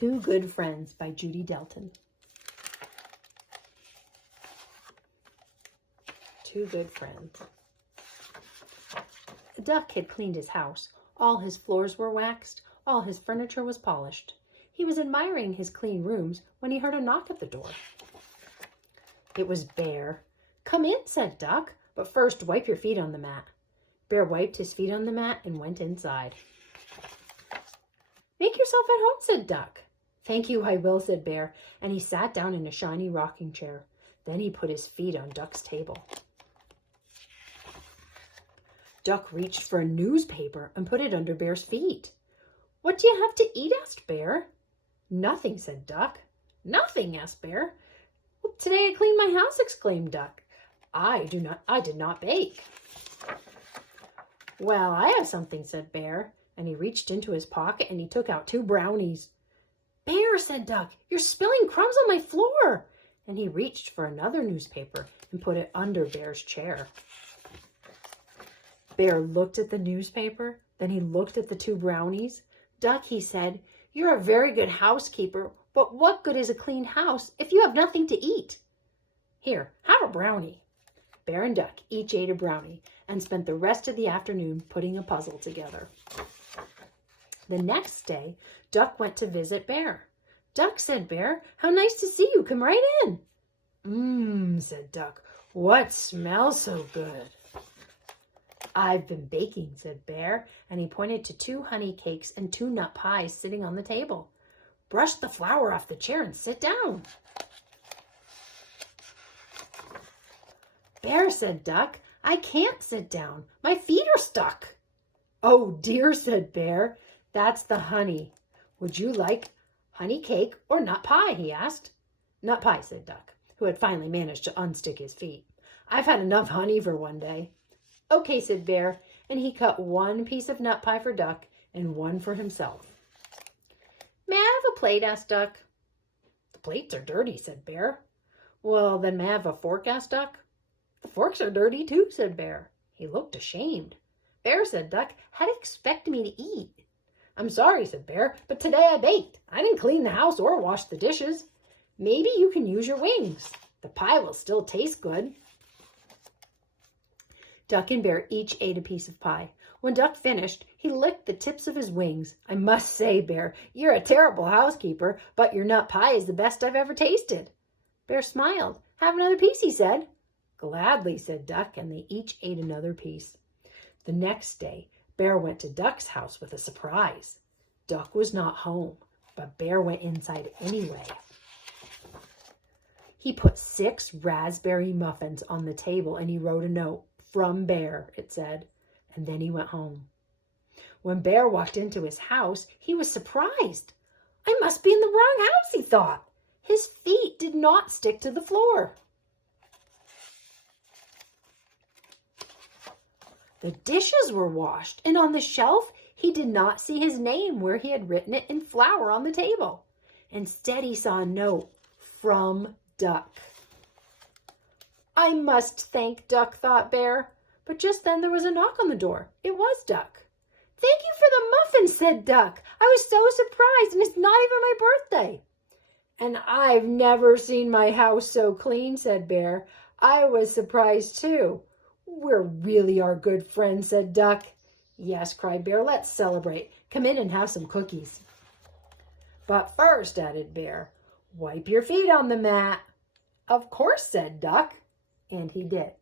Two Good Friends by Judy Delton. Two Good Friends. A duck had cleaned his house. All his floors were waxed. All his furniture was polished. He was admiring his clean rooms when he heard a knock at the door. It was Bear. "Come in," said Duck, "but first wipe your feet on the mat." Bear wiped his feet on the mat and went inside. "Make yourself at home," said Duck. "Thank you, I will," said Bear, and he sat down in a shiny rocking chair. Then he put his feet on Duck's table. Duck reached for a newspaper and put it under Bear's feet. "What do you have to eat?" asked Bear. "Nothing," said Duck. "Nothing?" asked Bear. "Well, today I cleaned my house," exclaimed Duck. I did not bake." "Well, I have something," said Bear, and he reached into his pocket and he took out 2 brownies. "Bear," said Duck, "you're spilling crumbs on my floor." And he reached for another newspaper and put it under Bear's chair. Bear looked at the newspaper, then he looked at the 2 brownies. "Duck," he said, "you're a very good housekeeper, but what good is a clean house if you have nothing to eat? Here, have a brownie." Bear and Duck each ate a brownie and spent the rest of the afternoon putting a puzzle together. The next day, Duck went to visit Bear. "Duck," said Bear, "how nice to see you. Come right in." Said Duck, "what smells so good?" "I've been baking," said Bear, and he pointed to 2 honey cakes and 2 nut pies sitting on the table. "Brush the flour off the chair and sit down." "Bear," said Duck, "I can't sit down. My feet are stuck." "Oh dear," said Bear, "that's the honey. Would you like honey cake or nut pie?" he asked. "Nut pie," said Duck, who had finally managed to unstick his feet. "I've had enough honey for one day." "Okay," said Bear, and he cut 1 piece of nut pie for Duck and 1 for himself. "May I have a plate?" asked Duck. "The plates are dirty," said Bear. "Well, then may I have a fork?" asked Duck. "The forks are dirty too," said Bear. He looked ashamed. "Bear," said Duck, "how do you expect me to eat?" "I'm sorry," said Bear, "but today I baked. I didn't clean the house or wash the dishes. Maybe you can use your wings. The pie will still taste good." Duck and Bear each ate a piece of pie. When Duck finished, he licked the tips of his wings. "I must say, Bear, you're a terrible housekeeper, but your nut pie is the best I've ever tasted." Bear smiled. "Have another piece," he said. "Gladly," said Duck, and they each ate another piece. The next day, Bear went to Duck's house with a surprise. Duck was not home, but Bear went inside anyway. He put 6 raspberry muffins on the table and he wrote a note. "From Bear," it said, and then he went home. When Bear walked into his house, he was surprised. "I must be in the wrong house," he thought. His feet did not stick to the floor. The dishes were washed, and on the shelf, he did not see his name where he had written it in flour on the table. Instead, he saw a note, "From Duck." "I must thank Duck," thought Bear. But just then there was a knock on the door. It was Duck. "Thank you for the muffins," said Duck. "I was so surprised, and it's not even my birthday." "And I've never seen my house so clean," said Bear. "I was surprised too." "We really are good friends," said Duck. "Yes," cried Bear, "let's celebrate. Come in and have some cookies." "But first," added Bear, "wipe your feet on the mat." "Of course," said Duck, and he did.